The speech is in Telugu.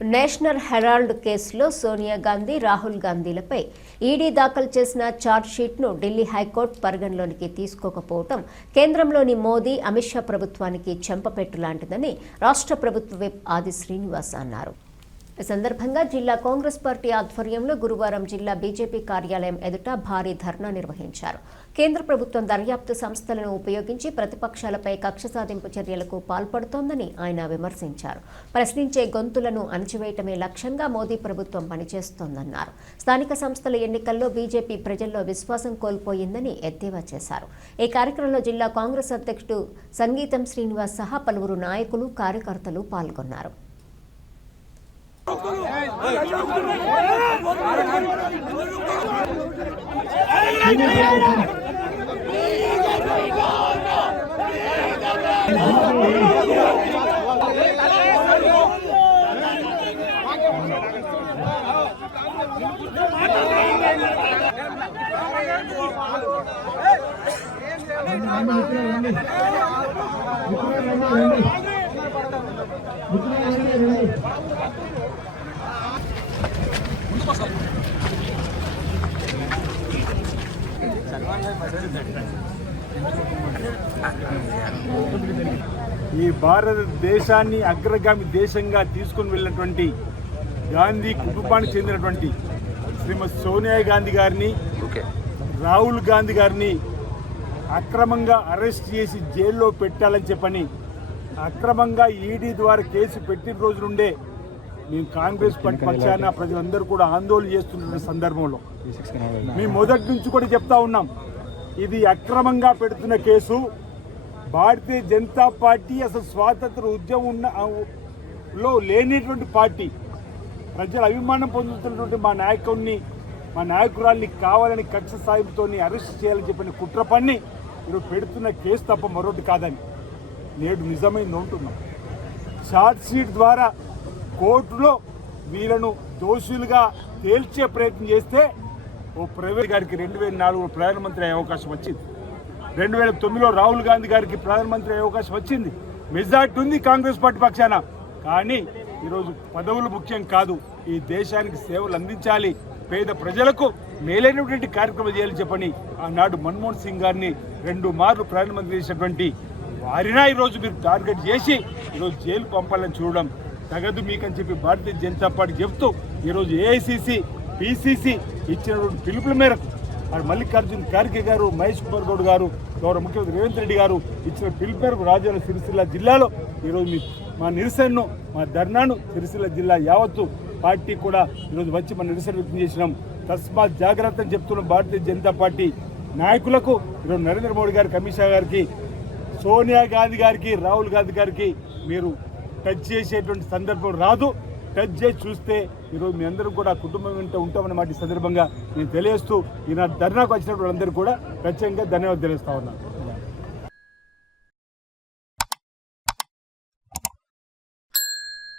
నేషనల్ హెరాల్డ్ కేసులో సోనియా గాంధీ, రాహుల్ గాంధీలపై ఈడీ దాఖలు చేసిన ఛార్జ్షీట్ను ఢిల్లీ హైకోర్టు పరిగణలోనికి తీసుకోకపోవడం కేంద్రంలోని మోదీ, అమిత్ షా ప్రభుత్వానికి చెంపపెట్టు లాంటిదని రాష్ట్ర ప్రభుత్వ విప్ ఆది శ్రీనివాస్ అన్నారు. ఈ సందర్భంగా జిల్లా కాంగ్రెస్ పార్టీ ఆధ్వర్యంలో గురువారం జిల్లా బీజేపీ కార్యాలయం ఎదుట భారీ ధర్నా నిర్వహించారు. కేంద్ర ప్రభుత్వం దర్యాప్తు సంస్థలను ఉపయోగించి ప్రతిపక్షాలపై కక్ష సాధింపు చర్యలకు పాల్పడుతోందని ఆయన విమర్శించారు. ప్రశ్నించే గొంతులను అణచివేయటమే లక్ష్యంగా మోదీ ప్రభుత్వం పనిచేస్తోందన్నారు. స్థానిక సంస్థల ఎన్నికల్లో బీజేపీ ప్రజల్లో విశ్వాసం కోల్పోయిందని ఎద్దేవా చేశారు. ఈ కార్యక్రమంలో జిల్లా కాంగ్రెస్ అధ్యక్షుడు సంగీతం శ్రీనివాస్ సహా పలువురు నాయకులు, కార్యకర్తలు పాల్గొన్నారు. ఈ భారతదేశాన్ని అగ్రగామి దేశంగా తీసుకుని వెళ్ళినటువంటి గాంధీ కుటుంబానికి చెందినటువంటి శ్రీమతి సోనియా గాంధీ గారిని, రాహుల్ గాంధీ గారిని అక్రమంగా అరెస్ట్ చేసి జైల్లో పెట్టాలని చెప్పని అక్రమంగా ఈడీ ద్వారా కేసు పెట్టిన రోజు నుండే మేము కాంగ్రెస్ పార్టీ పక్షాన ప్రజలందరూ కూడా ఆందోళన చేస్తున్న సందర్భంలో మేము మొదటి నుంచి కూడా చెప్తా ఉన్నాం, ఇది అక్రమంగా పెడుతున్న కేసు. భారతీయ జనతా పార్టీ అసలు స్వాతంత్ర ఉద్యమంలో లేనిటువంటి పార్టీ. ప్రజల అభిమానం పొందుతున్నటువంటి మా నాయకురాల్ని కావాలని కక్ష సాయంతో అరెస్ట్ చేయాలని చెప్పిన కుట్ర పన్ని ఈరోజు పెడుతున్న కేసు తప్ప మరొకటి కాదని నేడు నిజమైంది ఉంటున్నాం. ఛార్జ్షీట్ ద్వారా కోర్టులో వీళ్ళను దోషులుగా తేల్చే ప్రయత్నం చేస్తే ఓ ప్రైవేట్ గారికి 2004లో ప్రధానమంత్రి అయ్యే అవకాశం వచ్చింది. 2009లో రాహుల్ గాంధీ గారికి ప్రధానమంత్రి అయ్యే అవకాశం వచ్చింది. మెజార్టీ ఉంది కాంగ్రెస్ పార్టీ పక్షాన. కానీ ఈరోజు పదవులు ముఖ్యం కాదు, ఈ దేశానికి సేవలు అందించాలి, పేద ప్రజలకు మేలైనటువంటి కార్యక్రమం చేయాలని చెప్పని ఆనాడు మన్మోహన్ సింగ్ గారిని 2 మార్లు ప్రధానమంత్రి చేసినటువంటి వారినా ఈరోజు మీరు టార్గెట్ చేసి ఈరోజు జైలు పంపాలని చూడడం తగదు మీకని చెప్పి భారతీయ జనతా పార్టీ చెప్తూ ఈరోజు ఏఐసిసి, పిసిసి ఇచ్చినటువంటి పిలుపుల మేరకు మల్లికార్జున ఖార్గే గారు, మహేష్ కుమార్ గౌడ్ గారు, గౌరవ ముఖ్యమంత్రి రేవంత్ రెడ్డి గారు ఇచ్చిన పిలుపు మేరకు రాజన్న సిరిసిల్ల జిల్లాలో ఈరోజు మా నిరసనను, మా ధర్నాను సిరిసిల్ల జిల్లా యావత్తు పార్టీ కూడా ఈరోజు వచ్చి మన నిరసన వ్యక్తం చేసినాం. తస్మాత్ జాగ్రత్త అని చెప్తున్న భారతీయ జనతా పార్టీ నాయకులకు ఈరోజు నరేంద్ర మోడీ గారికి, అమిత్ షా గారికి, సోనియా గాంధీ గారికి, రాహుల్ గాంధీ గారికి మీరు టచ్ చేసేటువంటి సందర్భం రాదు. టచ్ చేసి చూస్తే ఈరోజు మీ అందరం కూడా కుటుంబం వెంట ఉంటామన్నమాట ఈ సందర్భంగా నేను తెలియజేస్తూ ఈనాడు ధర్నాకు వచ్చినప్పుడు అందరూ కూడా ప్రత్యేకంగా ధన్యవాదాలు తెలియజేస్తా ఉన్నాను.